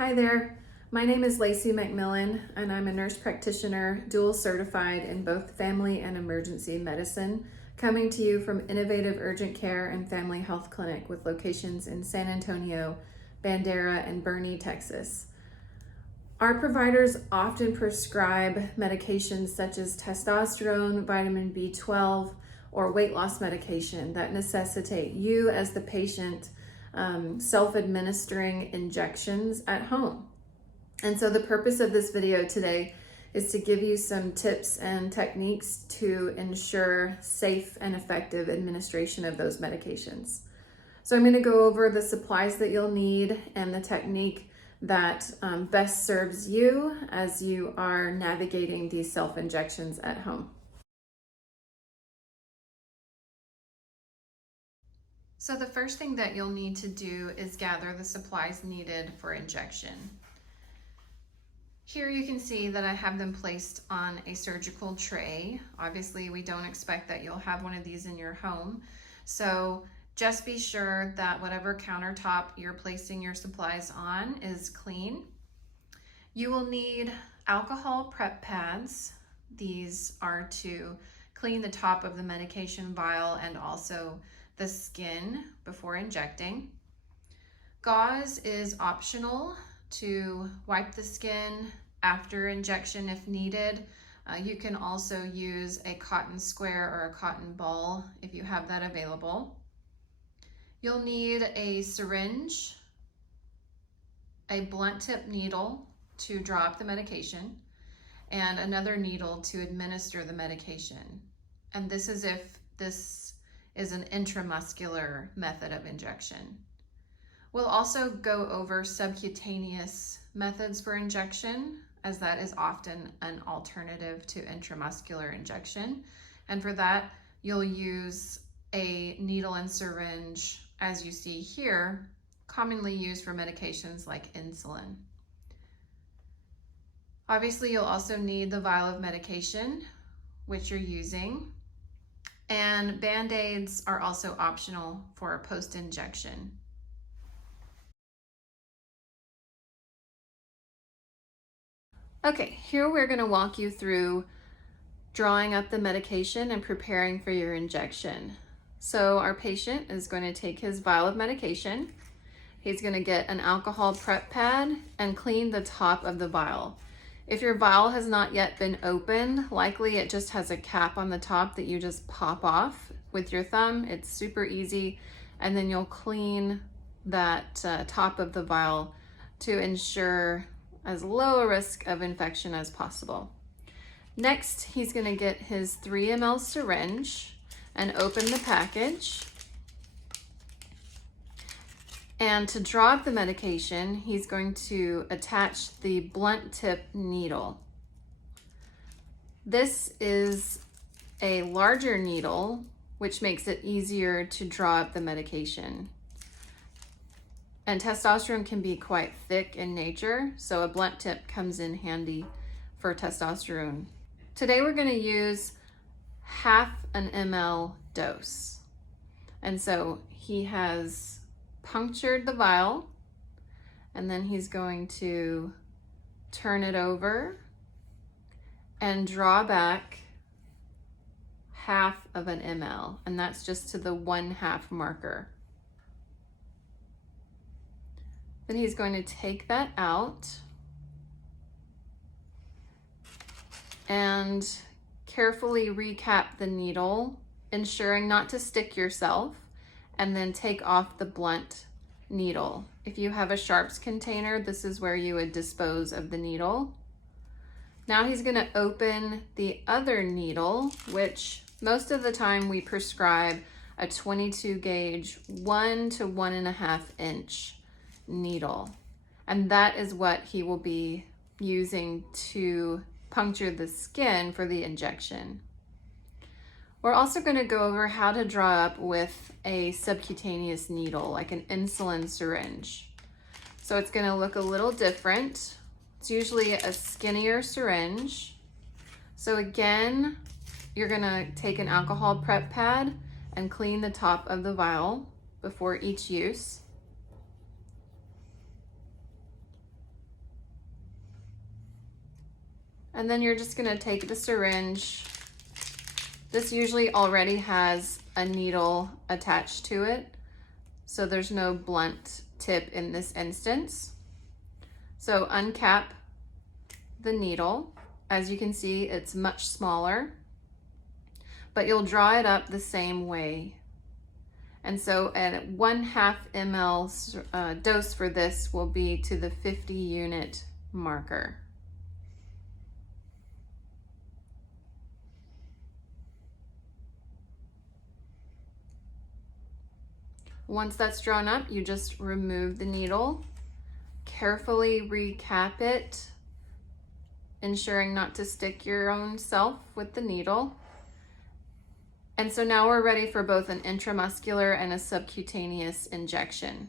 Hi there, my name is Lacey McMillan and I'm a nurse practitioner, dual certified in both family and emergency medicine, coming to you from Innovative Urgent Care and Family Health Clinic with locations in San Antonio, Bandera, and Boerne, Texas. Our providers often prescribe medications such as testosterone, vitamin B12, or weight loss medication that necessitate you as the patient self-administering injections at home. And so the purpose of this video today is to give you some tips and techniques to ensure safe and effective administration of those medications. So I'm going to go over the supplies that you'll need and the technique that best serves you as you are navigating these self-injections at home. So the first thing that you'll need to do is gather the supplies needed for injection. Here you can see that I have them placed on a surgical tray. Obviously, we don't expect that you'll have one of these in your home. So just be sure that whatever countertop you're placing your supplies on is clean. You will need alcohol prep pads. These are to clean the top of the medication vial and also the skin before injecting. Gauze is optional to wipe the skin after injection if needed. You can also use a cotton square or a cotton ball if you have that available. You'll need a syringe, a blunt tip needle to drop the medication, and another needle to administer the medication. And this is if this is an intramuscular method of injection. We'll also go over subcutaneous methods for injection, as that is often an alternative to intramuscular injection. And for that, you'll use a needle and syringe, as you see here, commonly used for medications like insulin. Obviously, you'll also need the vial of medication, which you're using. And Band-Aids are also optional for post-injection. Okay, here we're going to walk you through drawing up the medication and preparing for your injection. So our patient is going to take his vial of medication. He's going to get an alcohol prep pad and clean the top of the vial. If your vial has not yet been opened, likely it just has a cap on the top that you just pop off with your thumb. It's super easy. And then you'll clean that top of the vial to ensure as low a risk of infection as possible. Next, he's going to get his 3 ml syringe and open the package. And to draw up the medication, he's going to attach the blunt tip needle. This is a larger needle, which makes it easier to draw up the medication. And testosterone can be quite thick in nature, so a blunt tip comes in handy for testosterone. Today we're going to use 1/2 ml dose. And so he has punctured the vial, and then he's going to turn it over and draw back 1/2 ml, and that's just to the 1/2 marker. Then he's going to take that out and carefully recap the needle, ensuring not to stick yourself, and then take off the blunt needle. If you have a sharps container, this is where you would dispose of the needle. Now he's going to open the other needle, which most of the time we prescribe a 22 gauge 1 to 1.5 inch needle. And that is what he will be using to puncture the skin for the injection. We're also going to go over how to draw up with a subcutaneous needle, like an insulin syringe. So it's going to look a little different. It's usually a skinnier syringe. So again, you're going to take an alcohol prep pad and clean the top of the vial before each use. And then you're just gonna take the syringe. This usually already has a needle attached to it, so there's no blunt tip in this instance. So uncap the needle. As you can see, it's much smaller, but you'll draw it up the same way. And so a 1/2 ml dose for this will be to the 50 unit marker. Once that's drawn up, you just remove the needle, carefully recap it, ensuring not to stick your own self with the needle. And so now we're ready for both an intramuscular and a subcutaneous injection.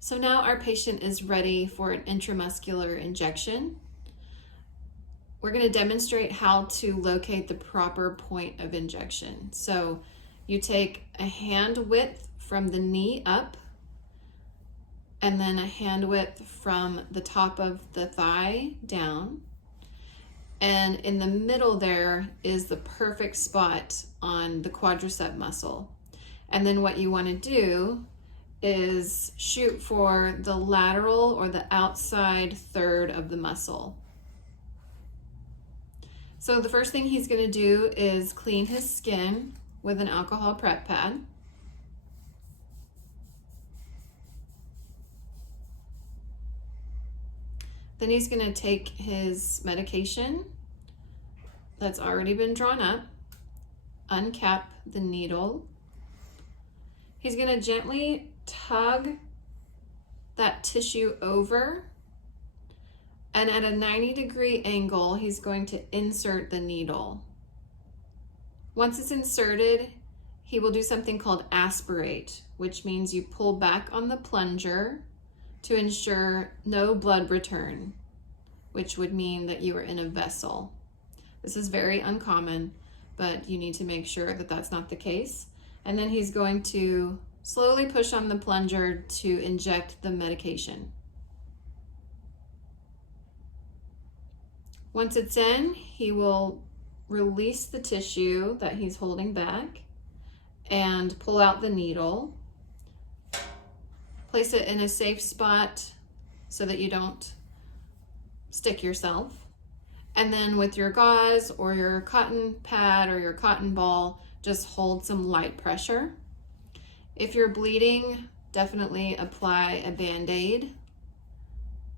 So now our patient is ready for an intramuscular injection. We're going to demonstrate how to locate the proper point of injection. So you take a hand width from the knee up, and then a hand width from the top of the thigh down. And in the middle there is the perfect spot on the quadricep muscle. And then what you want to do is shoot for the lateral or the outside third of the muscle. So the first thing he's going to do is clean his skin with an alcohol prep pad. Then he's going to take his medication that's already been drawn up, uncap the needle. He's going to gently tug that tissue over, and at a 90-degree angle, he's going to insert the needle. Once it's inserted, he will do something called aspirate, which means you pull back on the plunger to ensure no blood return, which would mean that you are in a vessel. This is very uncommon, but you need to make sure that that's not the case. And then he's going to slowly push on the plunger to inject the medication. Once it's in, he will release the tissue that he's holding back and pull out the needle. Place it in a safe spot so that you don't stick yourself. And then with your gauze or your cotton pad or your cotton ball, just hold some light pressure. If you're bleeding, definitely apply a Band-Aid.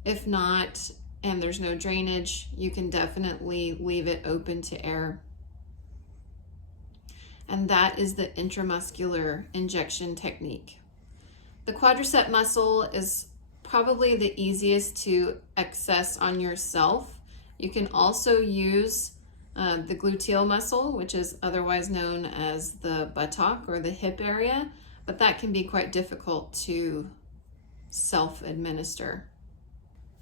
If not, and there's no drainage, you can definitely leave it open to air. And that is the intramuscular injection technique. The quadricep muscle is probably the easiest to access on yourself. You can also use the gluteal muscle, which is otherwise known as the buttock or the hip area, but that can be quite difficult to self-administer.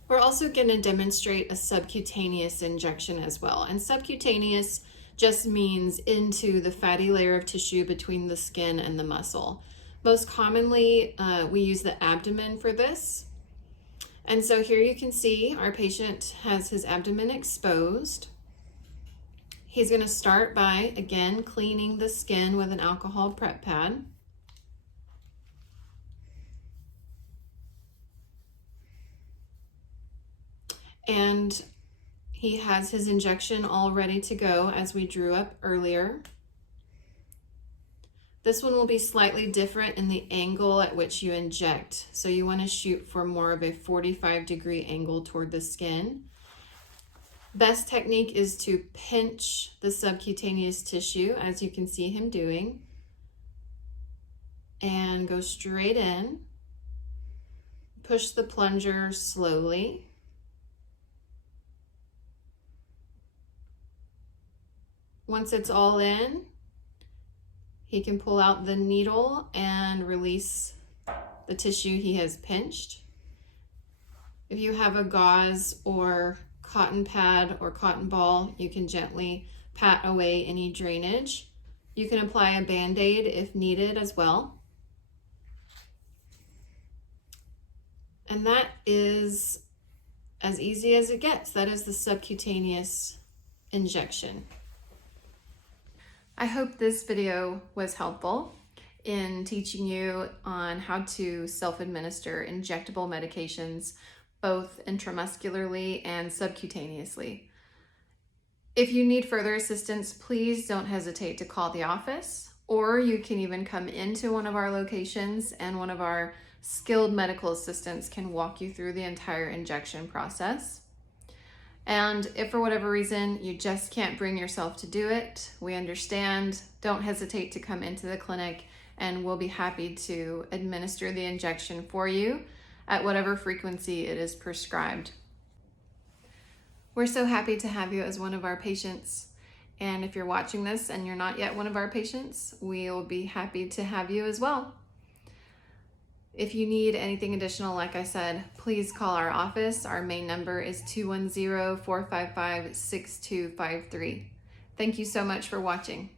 We're also going to demonstrate a subcutaneous injection as well. And subcutaneous just means into the fatty layer of tissue between the skin and the muscle. Most commonly, we use the abdomen for this. And so here you can see our patient has his abdomen exposed. He's going to start by, again, cleaning the skin with an alcohol prep pad. And he has his injection all ready to go as we drew up earlier. This one will be slightly different in the angle at which you inject. So you want to shoot for more of a 45-degree angle toward the skin. Best technique is to pinch the subcutaneous tissue, as you can see him doing, and go straight in. Push the plunger slowly. Once it's all in, he can pull out the needle and release the tissue he has pinched. If you have a gauze or cotton pad or cotton ball, you can gently pat away any drainage. You can apply a Band-Aid if needed as well. And that is as easy as it gets. That is the subcutaneous injection. I hope this video was helpful in teaching you on how to self-administer injectable medications, both intramuscularly and subcutaneously. If you need further assistance, please don't hesitate to call the office, or you can even come into one of our locations and one of our skilled medical assistants can walk you through the entire injection process. And if for whatever reason you just can't bring yourself to do it, we understand. Don't hesitate to come into the clinic and we'll be happy to administer the injection for you at whatever frequency it is prescribed. We're so happy to have you as one of our patients. And if you're watching this and you're not yet one of our patients, we'll be happy to have you as well. If you need anything additional, like I said, please call our office. Our main number is 210-455-6253. Thank you so much for watching.